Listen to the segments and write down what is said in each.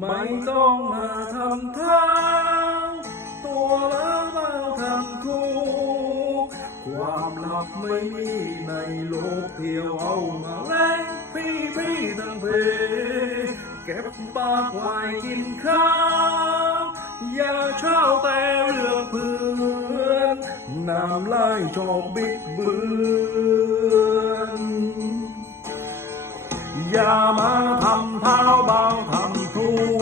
ไม่ต้องมาทำท่าตัวแล้วเบาทำทุกความลับไม่มีในโลกเที่ยวเอามาแลงพี่พี่ทั้งเพเก็บปากไว้กินข้าวอย่าเช่าแต่เรื่องเพื่อนน้ำลายชอบบิดเบือนอย่ามาทำเท้าเบาทำ đường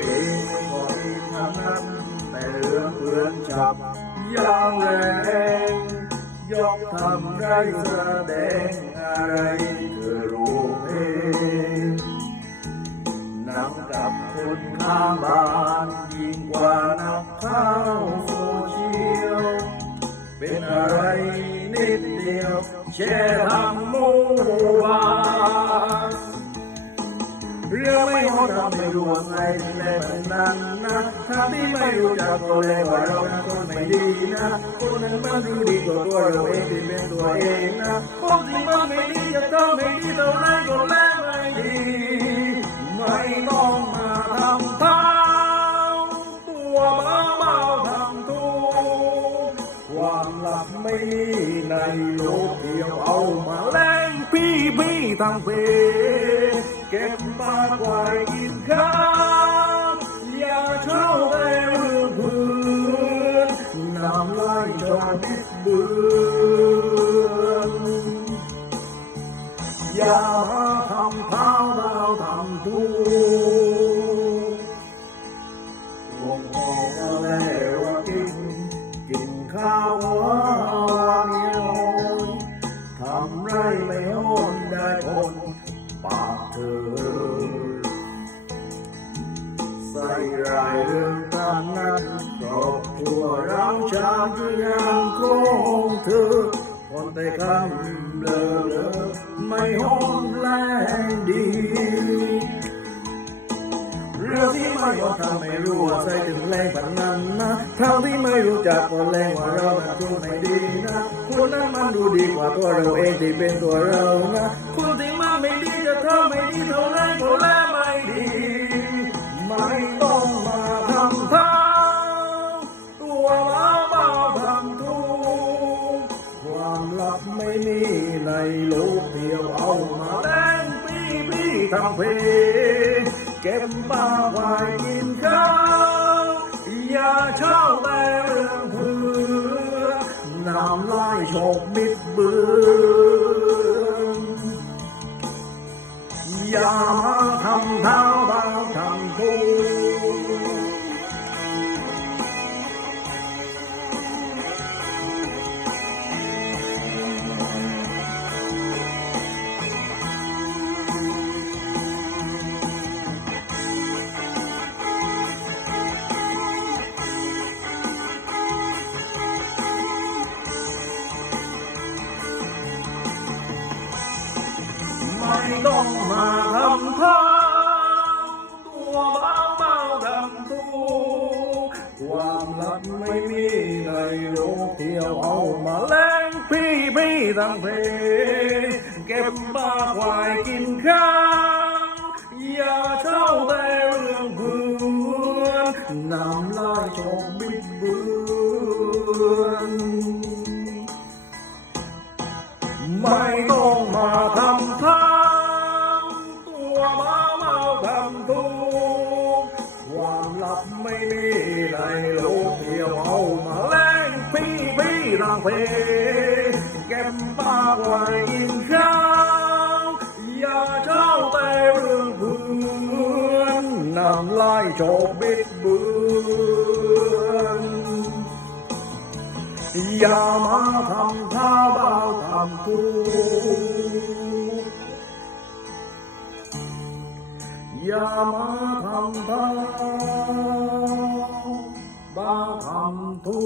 đi một năm năm mẹ lương vườn chập. Giang lên dốc thầm cây ra đen ngày. อะไรนิดเดียว แชร์ทางหมู่บ้านเรื่องไม่หดทำไม่รู้ว่าไงถึงได้เป็นนั้นนะถ้าที่ไม่รู้จักก็เลยว่าเรานั้นคนไม่ดีนะคนนั้นมันรู้ดีกว่าตัวเราเองที่เป็นตัวเองนะคนที่มันไม่ดีจะต้องไม่ดีเท่าไรก็แล้ว ้ว นโลกเดียวเอามาแล้งพี่พี่ทางเพเก็บมากไว้กินข้าวอย่าเข้าไปรื้อพื้นน้ำลายจอดิดเบือนอย่า hôm nay hôn đời hôn bạc thường say rải lương tan nát cọp chùa ráo cha cứ ngang cố hôn còn tay khăm lờ lờ mày hôm lên đi. ที่ไม่ยอมทำไม่รู้ว่าใส่ถึงแรงปานนั้นนะคราวที่ไม่รู้จักก็แรงกว่าเรานคนไม่ดีนะคนนั้นมันดูดีกว่าตัวเราเองที่เป็นตัวเรานะคนที่มันไม่ดีจะเทำไม่ดีเท่าไรก็แลไม่ดีไม่ต้องมาทำท่าตัวมาเบาทำทุกความลับไม่มีในโลกเดียวเอามาแล้งปีปีทำเพลงเก็บำลายชกบิดเบือนอย่ามาทำเท่า mai đông mà thầm than, tua bao bao đầm tu hoàng lật mây mi đầy đủ kiều hầu mà lên phi bi thằng về kẹp ba hoài kim khang giờ sau về rừng vườn, nằm lại cho biết vườn mai đông. huế kem ba ngoài in khao ya trao tay rương vườn nằm lại cho biết vườn ya má thầm tha bao thầm tu ya má thầm tha bao thầm tu